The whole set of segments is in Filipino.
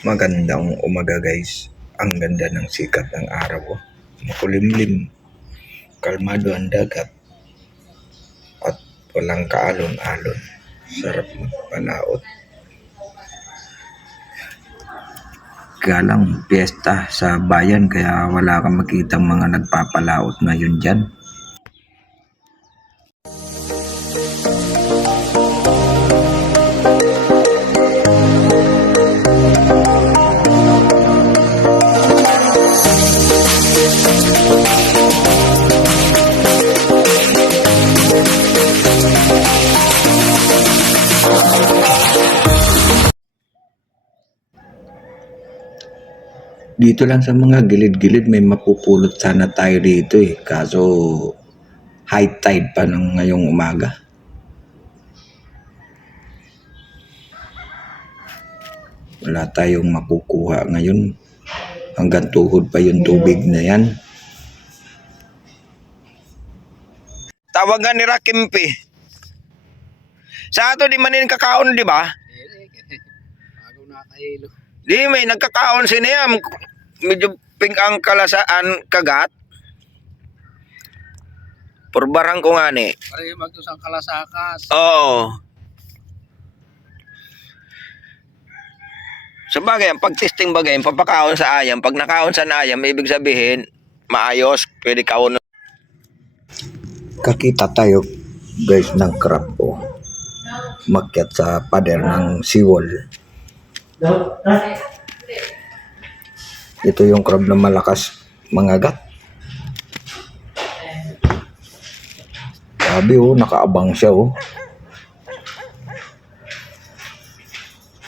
Magandang umaga guys. Ang ganda ng sikat ng araw. Makulimlim. Kalmado ang dagat. At walang kaalon-alon. Sarap magpalaot. Galang piyesta sa bayan kaya wala kang makitang mga nagpapalaot ngayon dyan. Dito lang sa mga gilid-gilid may mapupulot sana tayo dito kaso high tide pa ng ngayong umaga. Wala tayong makukuha ngayon. Hanggang tuhod pa yung tubig na yan. Tawagan ni Rakimpi. Sa ato di manin kakaon, di ba? Bago nakahilo. Di may nagkakaon siniyam. Medyo pink ang kalasaan kagat. Purbarang ko nga ni. Pare magtusang kalasakas. Oo. Sa bagay, pag testing bagay, papakaon sa ayam. Pag nakaon sa ayam, ibig sabihin, maayos, pwede kaon. Kakita tayo, guys, ng crab po. Makyat sa pader ng seawall. Ito yung crab na malakas mangagat. Sabi nakaabang siya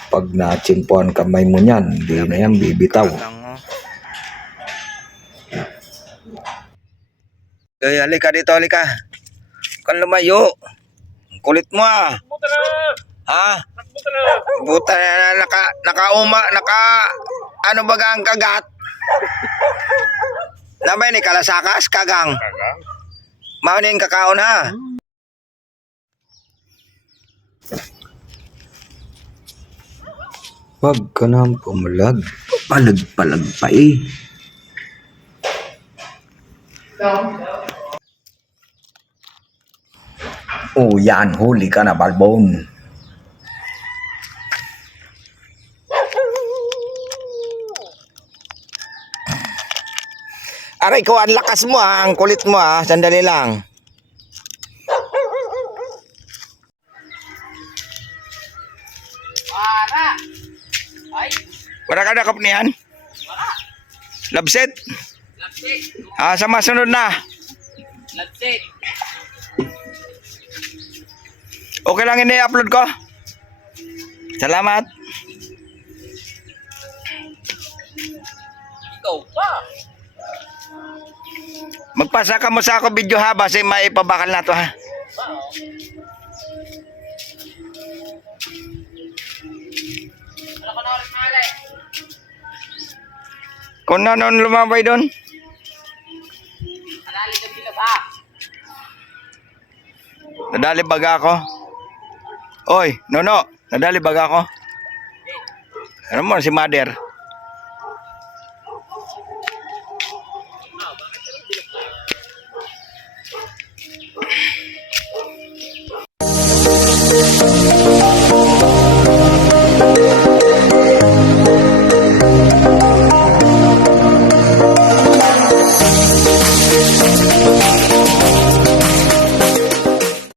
Pag natsimpuan kamay mo niyan, hindi na yan bibitaw. Ay, halika dito, halika. Kan lumayo. Kulit mo Ha? Buta na ano baga ang kagat? Namay ni kalasakas, kagang. Mao ni kakaon ha. Wag ka nang pumulag. Palag-palag pa Oh, yan. Huli ka na, balbon. Aray ko, ang lakas mo ang kulit mo Sandali lang. Para. Ay. Wala ka nakap niyan? Wala. Labset? Lapsit. Sa masunod na. Lapsit. Okay lang ini-upload ko. Salamat. Ikaw pa. Magpasa ka mo sa ako video base maipabakal na to Ano ka na rin malay? Kung nanon lumabay doon. Alali ka sila ba? Nadali baga ako. Oy, Nono, nadali baga ako. Ano mo si Mother?